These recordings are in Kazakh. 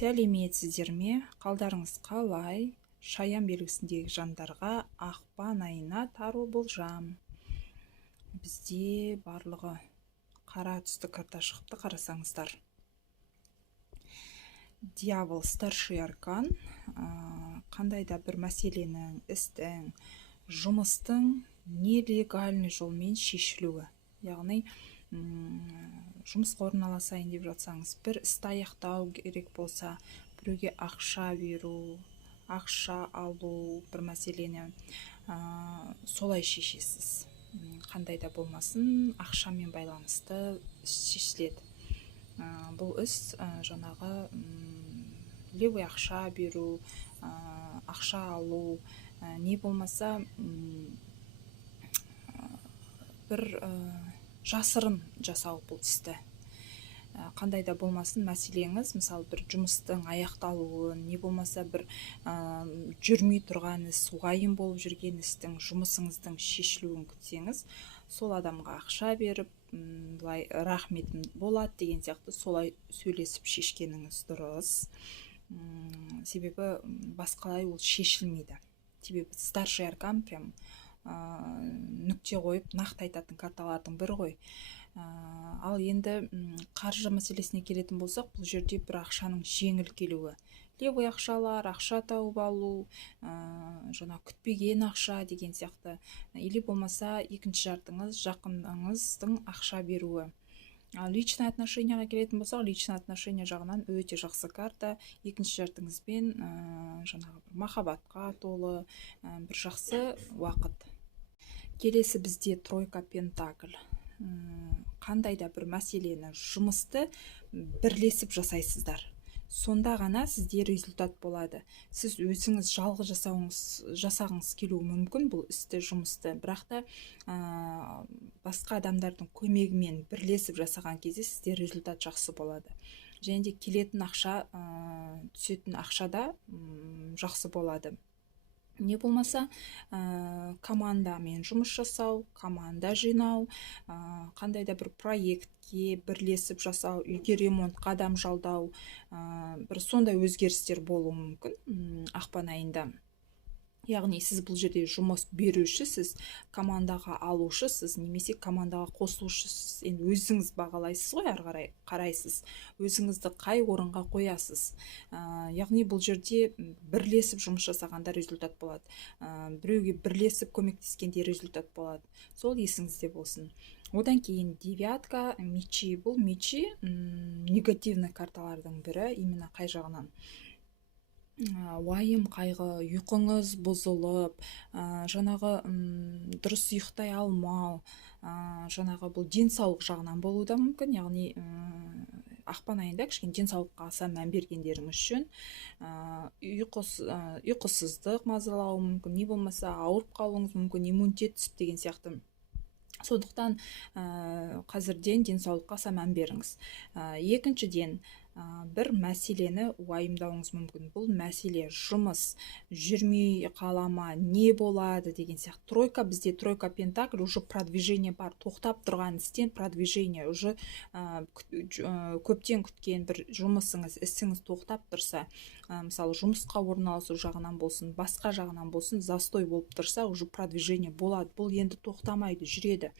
Сәлеметсіздер ме? Қалдарыңыз қалай? Шаян белгісіндегі жандарға ақпан айына тару болжам. Бізде барлығы қара түсті карта шықты, қарасаңыздар. Дьявол, старший аркан, қандай да бір мәселенің, істің, жұмыстың нелегальный жолмен шешілуі. Яғни жұмысқа орналасайын деп жатсаңыз, бір істі аяқтау керек болса, біреуге ақша беру, ақша алу, бір мәселені солай шешесіз. Қандай да болмасын, ақшамен байланысты шешіледі. Бұл іс жаңағы левый ақша беру, ақша алу, не болмаса бір жасырын жасау бұл істі. Қандай да болмасын мәселеңіз, мысалы бір жұмыстың аяқталуы, не болмаса бір жүрмей тұрған іс, уайым болып жүрген істің, жұмысыңыздың шешілуін күтсеңіз, сол адамға ақша беріп, былай рахметім болады деген сияқты солай сөйлесіп шешкеніңіз дұрыс. Себебі басқалай ол шешілмейді. Себебі старший аркан прям нүкте қойып нақты айтатын карталардың бірі ғой. Ал енді қаржы мәселесіне келетін болсақ, бұл жерде бір ақшаның жеңіл келуі. Левый ақшалар, ақша тауып алу, жаңа күтпеген ақша деген сияқты. Или болмаса екінші жартыңыз, жақыныңыздың ақша беруі. Личный отношенияға келетін болсақ, личный отношения жағынан өте жақсы карта. Екінші жартыңызбен жаңағы бір махаббатқа толы, бір жақсы уақыт. Келесі бізде тройка пентакль. Қандай да бір мәселені, жұмысты бірлесіп жасайсыздар. Сонда ғана сізде результат болады. Сіз өзіңіз жалғыз жасағыңыз келуі мүмкін бұл істі, жұмысты. Бірақ та басқа адамдардың көмегімен бірлесіп жасаған кезде сізде результат жақсы болады. Және де келетін ақша, түсетін ақша да жақсы болады. Не болмаса командамен жұмыс жасау, команда жинау, қандай да бір проектке бірлесіп жасау, үйге ремонтқа адам жалдау, бір сондай өзгерістер болуы мүмкін ақпан айында. Яғни сіз бұл жерде жұмыс берушісіз, командаға алушысыз, немесе командаға қосылушысыз. Енді өзіңіз бағалайсыз ғой, ары қарайсыз. Өзіңізді қай орынға қоясыз. Яғни бұл жерде бірлесіп жұмыс жасағанда результат болады. Біреуге бірлесіп көмектескенде результат болады. Сол есіңізде болсын. Одан кейін девятка, мечи. Бұл мечи негативный карталардың бірі, именно қай жағынан. Уайым, қайғы, ұйқыңыз бұзылып, жаңағы дұрыс ұйықтай алмау, жаңағы бұл денсаулық жағынан болуы да мүмкін. Яғни ақпан айында кішкене денсаулыққа аса мән бергендеріңіз үшін ұйқысыздық мазалауы мүмкін, не болмаса ауырып қалуыңыз мүмкін, иммунитет түсіп деген сияқты. Сондықтан қазірден денсаулыққа аса мән беріңіз. Екіншіден, бір мәселені уайымдауыңыз мүмкін. Бұл мәселе жұмыс, жүрмей қалама, не болады деген сияқты. Тройка, бізде тройка пентакль, уже продвижение бар. Тоқтап тұрған істен продвижение, уже көптен күткен бір жұмысыңыз, ісіңіз тоқтап тұрса, мысалы жұмысқа орналасу жағынан болсын, басқа жағынан болсын, застой болып тұрса, уже продвижение болады. Бұл енді тоқтамайды, жүреді.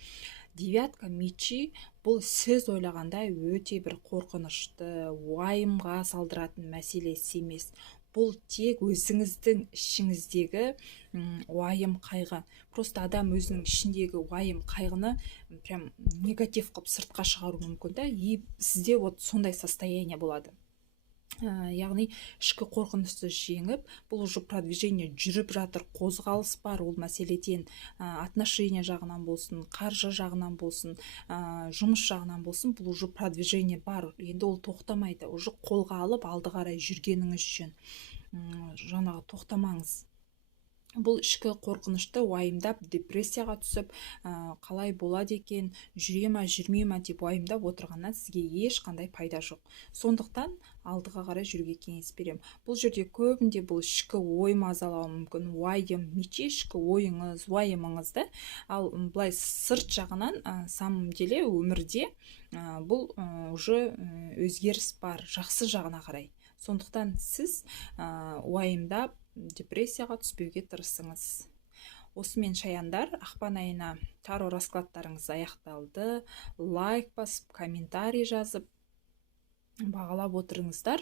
Девятка, мечи, бұл сіз ойлағандай өте бір қорқынышты, уайымға салдыратын мәселесі емес. Бұл тек өзіңіздің ішіңіздегі уайым, қайғы. Просто адам өзінің ішіндегі уайым, қайғыны прям негатив қылып сыртқа шығару мүмкін да, и сізде вот сондай состояние болады. Яғни ішкі қорқынышты жеңіп, бұл уже продвижение жүріп жатыр, қозғалыс бар, ол мәселеден отношения жағынан болсын, қаржы жағынан болсын, жұмыс жағынан болсын, бұл уже продвижение бар. Енді ол тоқтамайды, уже қолға алып алды қарай жүргеніңіз үшін жаңағы тоқтамаңыз. Бұл ішкі қорқынышты уайымдап, депрессияға түсіп, қалай болады екен, жүре ма, жүрмей ма деп уайымдап отырғаннан сізге ешқандай пайда жоқ. Сондықтан алдыға қарай жүруге кеңес берем. Бұл жерде көбінде бұл ішкі ой мазалауы мүмкін, уайым, мечи ішкі ойыңыз, уайымыңызды. Ал былай сырт жағынан, самом деле өмірде бұл уже өзгеріс бар, жақсы жағына қарай. Сондықтан сіз уайымдап депрессияға түспеуге тырысыңыз. Осымен шаяндар, ақпан айына таро раскладтарыңыз аяқталды. Лайк басып, комментарий жазып бағалап отырыңыздар.